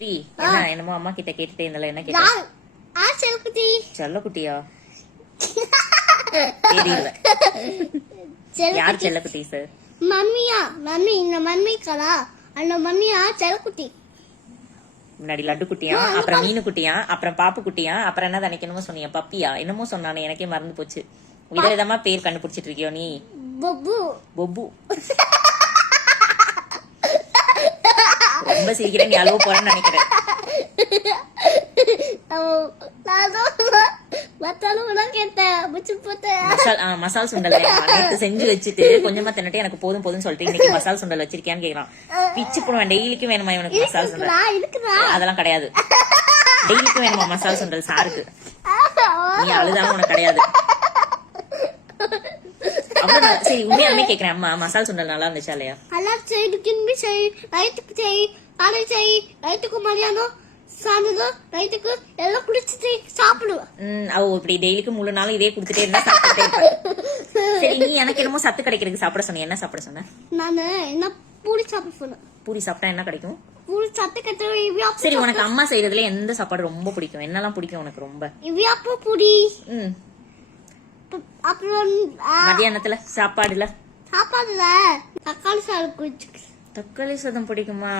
என்னமோ அம்மா கிட்ட கேட்டுட்டே இருந்தால என்ன கேட்ட? செல்லக்குட்டியா? தெரியல. யார் செல்லக்குட்டி சார்? மம்மியா? மம்மி இந்த மம்மி கலா அந்த மம்மியா செல்லக்குட்டி. முன்னாடி லட்டு குட்டியா, அப்புறம் மீனு குட்டியா, அப்புறம் பாப்பு குட்டியா, அப்புறம் என்ன நினைக்கணுமோ சொன்னியா? பப்பியா என்னமோ சொன்னானே, எனக்கே மறந்து போச்சு. விதவிதமா பேர் கண்டுபிடிச்சிட்டு இருக்கியோ நீ. பொப்பு. பொப்பு. ரொம்ப சீக்கிரம் நீ அழுவ போறேன்னு நினைக்கிறேன். மசால் சுண்டல் செஞ்சு வச்சுட்டு கொஞ்சமா தின்னுட்டு எனக்கு போதும் போதும் சொல்லிட்டு இன்னைக்கு மசால் சுண்டல் வச்சிருக்கியான்னு கேக்குறான். பிச்சு போடுவேன். டெய்லிக்கும் வேணுமா இவனுக்கு மசால் சுண்டல்? அதெல்லாம் கிடையாது. டெய்லிக்கும் வேணுமா மசால் சுண்டல் சாருக்கு? நீ அழுதாலும் உனக்கு கிடையாது. அவ்வளவு சரி, உண்மையாலுமே கேக்குறேன். அம்மா மசால் சுண்டல் நல்லா இருந்துச்சா இல்லையா? இப்படி டெய்லிக்கு முழு நாளும் இதே குடுத்துட்டே இருந்தா சாப்பிட்டே இருப்பேன். சரி, நீ எனக்கு என்னமோ சத்து கிடைக்கிறதுக்கு சாப்பிட சொன்ன. என்ன சாப்பிட சொன்ன? நானு என்ன பூரி சாப்பிட சொன்னேன். பூரி சாப்பிட்டா என்ன கிடைக்கும்? பூரி சத்து கிடைக்கும். சரி, உனக்கு அம்மா செய்யறதுல எந்த சாப்பாடு ரொம்ப பிடிக்கும்? என்னெல்லாம் பிடிக்கும் உனக்கு ரொம்ப? இவ்வியாப்பு பூரி. அப்புறம் மதியானத்துல சாப்பாடுல தக்காளி சாதம். தக்காளி சாதம் பிடிக்குமா?